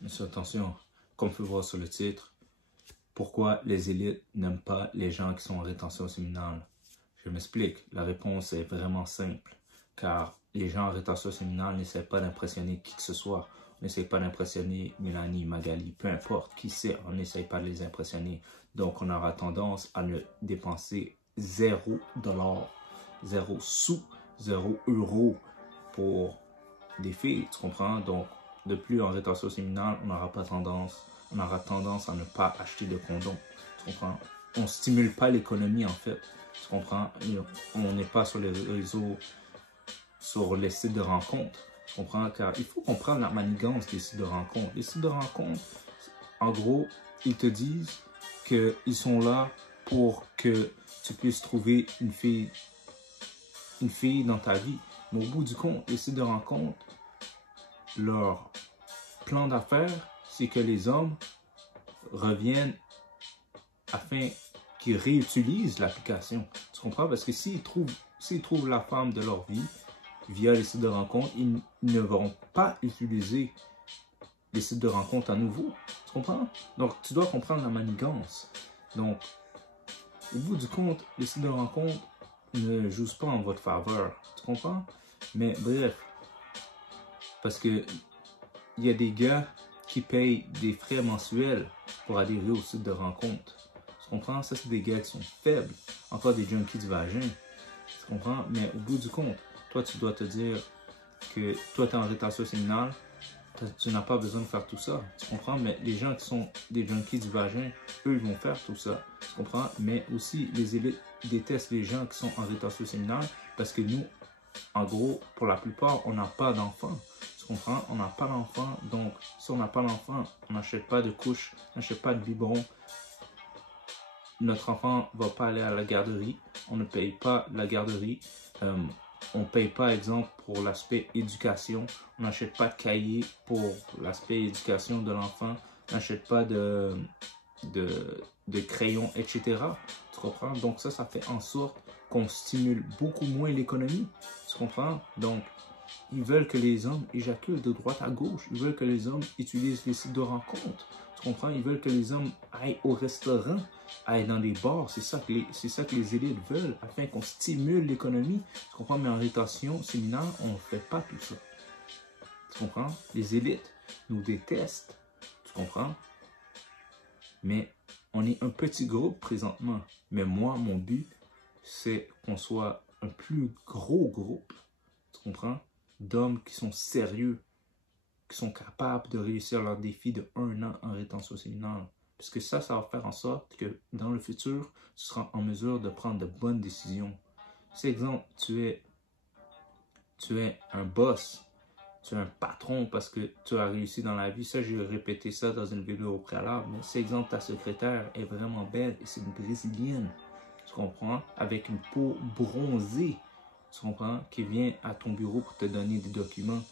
Mais attention, comme tu peux voir sur le titre, pourquoi les élites n'aiment pas les gens qui sont en rétention séminale? Je m'explique. La réponse est vraiment simple. Car les gens en rétention séminale n'essaient pas d'impressionner qui que ce soit. On n'essaie pas d'impressionner Mélanie, Magali, peu importe qui c'est, on n'essaie pas de les impressionner. Donc, on aura tendance à ne dépenser $0, 0 sous, 0 euros pour des filles, tu comprends? Donc, de plus en rétention séminale, on aura tendance à ne pas acheter de condoms, tu comprends? On ne stimule pas l'économie, en fait, tu comprends? On n'est pas sur les réseaux, sur les sites de rencontres, tu comprends? Car il faut comprendre la manigance des sites de rencontres. Les sites de rencontres, en gros, ils te disent qu'ils sont là pour que tu puisses trouver une fille dans ta vie. Mais au bout du compte, les sites de rencontres, leur plan d'affaires, c'est que les hommes reviennent afin qu'ils réutilisent l'application. Tu comprends? Parce que s'ils trouvent la femme de leur vie via les sites de rencontres, ils ne vont pas utiliser les sites de rencontres à nouveau. Tu comprends? Donc, tu dois comprendre la manigance. Donc, au bout du compte, les sites de rencontres ne jouent pas en votre faveur. Tu comprends? Mais bref, parce que il y a des gars qui payent des frais mensuels pour adhérer au site de rencontre. Tu comprends? Ça, c'est des gars qui sont faibles. Encore des junkies du vagin. Tu comprends? Mais au bout du compte, toi, tu dois te dire que toi, tu es en rétention séminale. Tu n'as pas besoin de faire tout ça. Tu comprends? Mais les gens qui sont des junkies du vagin, eux, ils vont faire tout ça. Tu comprends? Mais aussi, les élites détestent les gens qui sont en rétention séminale parce que nous, en gros, pour la plupart, on n'a pas d'enfants. Tu comprends? On n'a pas d'enfants. Donc, si on n'a pas d'enfants, on n'achète pas de couches, on n'achète pas de biberon. Notre enfant ne va pas aller à la garderie. On ne paye pas la garderie. On ne paye pas, exemple, pour l'aspect éducation. On n'achète pas de cahier pour l'aspect éducation de l'enfant. On n'achète pas de crayons, etc. Tu comprends? Donc ça fait en sorte qu'on stimule beaucoup moins l'économie. Tu comprends? Donc, ils veulent que les hommes éjaculent de droite à gauche. Ils veulent que les hommes utilisent les sites de rencontres. Tu comprends? Ils veulent que les hommes aillent au restaurant, aillent dans les bars. C'est ça que les élites veulent, afin qu'on stimule l'économie. Tu comprends? Mais en rétention séminale, on ne fait pas tout ça. Tu comprends? Les élites nous détestent. Tu comprends? Mais on est un petit groupe présentement. Mais moi, mon but, c'est qu'on soit un plus gros groupe. Tu comprends? D'hommes qui sont sérieux, qui sont capables de réussir leur défi de 1 an en rétention séminale. Parce que ça va faire en sorte que dans le futur, tu seras en mesure de prendre de bonnes décisions. Si, exemple, tu es un boss, tu es un patron parce que tu as réussi dans la vie. Ça, j'ai répété ça dans une vidéo au préalable. Mais si, exemple, ta secrétaire est vraiment belle et c'est une Brésilienne, tu comprends, avec une peau bronzée, tu comprends, qui vient à ton bureau pour te donner des documents.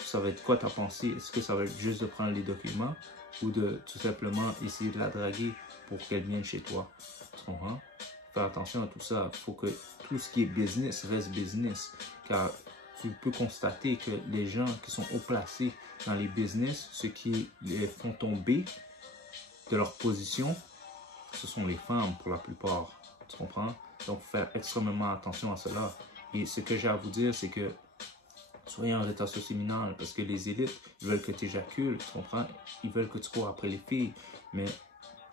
Ça va être quoi ta pensée? Est-ce que ça va être juste de prendre les documents ou de tout simplement essayer de la draguer pour qu'elle vienne chez toi? Tu comprends? Faire attention à tout ça. Il faut que tout ce qui est business reste business. Car tu peux constater que les gens qui sont haut placés dans les business, ceux qui les font tomber de leur position, ce sont les femmes pour la plupart. Tu comprends? Donc, faire extrêmement attention à cela. Et ce que j'ai à vous dire, c'est que soyez en rétention séminale parce que les élites veulent que tu éjacules, tu comprends? Ils veulent que tu cours après les filles. Mais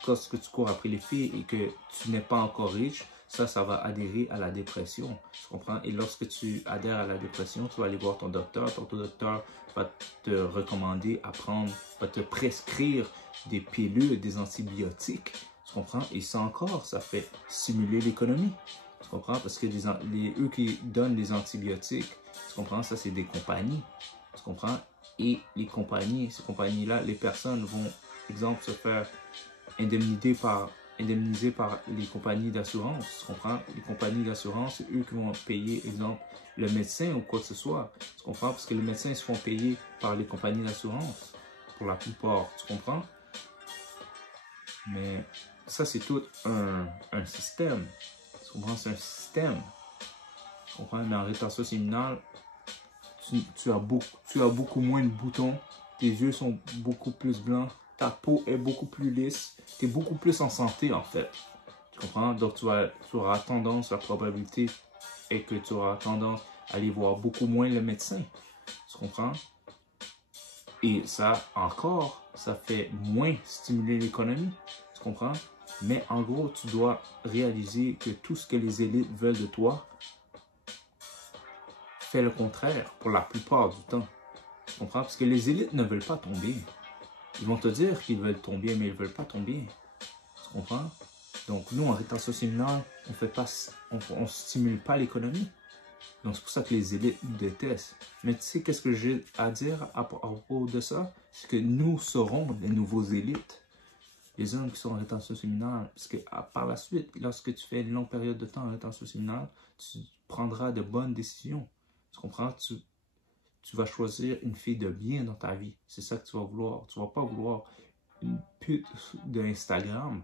lorsque tu cours après les filles et que tu n'es pas encore riche, ça va adhérer à la dépression. Tu comprends? Et lorsque tu adhères à la dépression, tu vas aller voir ton docteur. Ton docteur va te recommander à prendre, va te prescrire des pilules, des antibiotiques. Tu comprends? Et ça encore, ça fait stimuler l'économie. Tu comprends? Parce que eux qui donnent les antibiotiques, tu comprends? Ça, c'est des compagnies. Tu comprends? Et les compagnies, ces compagnies-là, les personnes vont, exemple, se faire indemniser par les compagnies d'assurance. Tu comprends? Les compagnies d'assurance, c'est eux qui vont payer, exemple, le médecin ou quoi que ce soit. Tu comprends? Parce que les médecins se font payer par les compagnies d'assurance, pour la plupart. Tu comprends? Mais ça, c'est tout un système. Tu comprends? C'est un système. Tu comprends? Mais en rétention séminale, tu as beaucoup moins de boutons tes yeux sont beaucoup plus blancs, ta peau est beaucoup plus lisse, tu es beaucoup plus en santé en fait. Tu comprends? Donc tu auras tendance, la probabilité est que tu auras tendance à aller voir beaucoup moins le médecin. Tu comprends? Et ça, encore, ça fait moins stimuler l'économie. Tu comprends? Mais en gros, tu dois réaliser que tout ce que les élites veulent de toi fait le contraire pour la plupart du temps. Tu comprends? Parce que les élites ne veulent pas tomber. Ils vont te dire qu'ils veulent ton bien, mais ils ne veulent pas ton bien. Tu comprends? Donc, nous, en rétention séminale, on stimule pas l'économie. Donc, c'est pour ça que les élites nous détestent. Mais tu sais, qu'est-ce que j'ai à dire à propos de ça? C'est que nous serons les nouveaux élites. Les hommes qui sont en rétention séminale. Parce que par la suite, lorsque tu fais une longue période de temps en rétention séminale, tu prendras de bonnes décisions. Tu comprends? Tu vas choisir une fille de bien dans ta vie. C'est ça que tu vas vouloir. Tu ne vas pas vouloir une pute d'Instagram.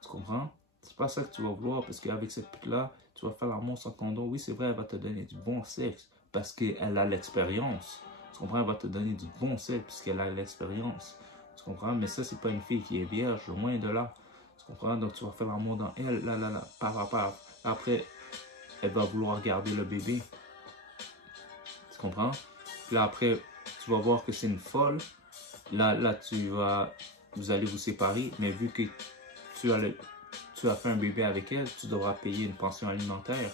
Tu comprends? C'est pas ça que tu vas vouloir parce qu'avec cette pute-là, tu vas faire l'amour sans condom. Oui, c'est vrai, elle va te donner du bon sexe parce qu'elle a l'expérience. Tu comprends? Elle va te donner du bon sexe parce qu'elle a l'expérience. Tu comprends? Mais ça, c'est pas une fille qui est vierge, loin de là. Tu comprends? Donc, tu vas faire l'amour dans elle, là, paf. Après, elle va vouloir garder le bébé. Tu comprends? Puis là, après, tu vas voir que c'est une folle. Là, vous allez vous séparer, mais vu que tu as fait un bébé avec elle, tu devras payer une pension alimentaire.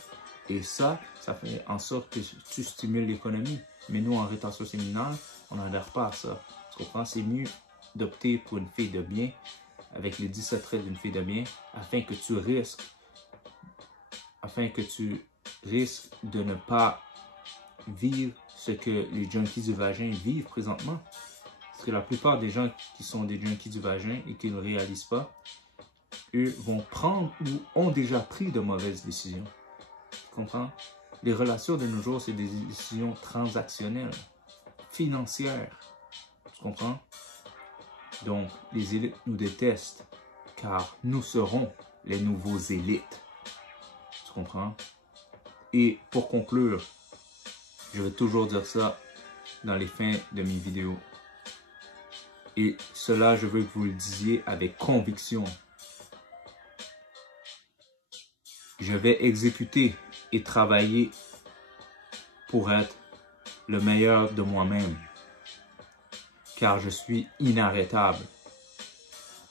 Et ça fait en sorte que tu stimules l'économie. Mais nous, en rétention séminale, on n'adhère pas à ça. Tu comprends? C'est mieux d'opter pour une fille de bien, avec les 17 traits d'une fille de bien, afin que tu risques de ne pas vivre ce que les junkies du vagin vivent présentement. Parce que la plupart des gens qui sont des junkies du vagin et qui ne réalisent pas, eux vont prendre ou ont déjà pris de mauvaises décisions. Tu comprends? Les relations de nos jours, c'est des décisions transactionnelles, financières. Tu comprends? Donc, les élites nous détestent, car nous serons les nouveaux élites. Tu comprends? Et pour conclure, je vais toujours dire ça dans les fins de mes vidéos. Et cela, je veux que vous le disiez avec conviction. Je vais exécuter et travailler pour être le meilleur de moi-même. Car je suis inarrêtable.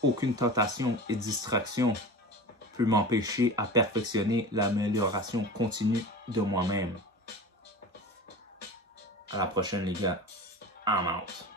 Aucune tentation et distraction peut m'empêcher à perfectionner l'amélioration continue de moi-même. À la prochaine, les gars. I'm out.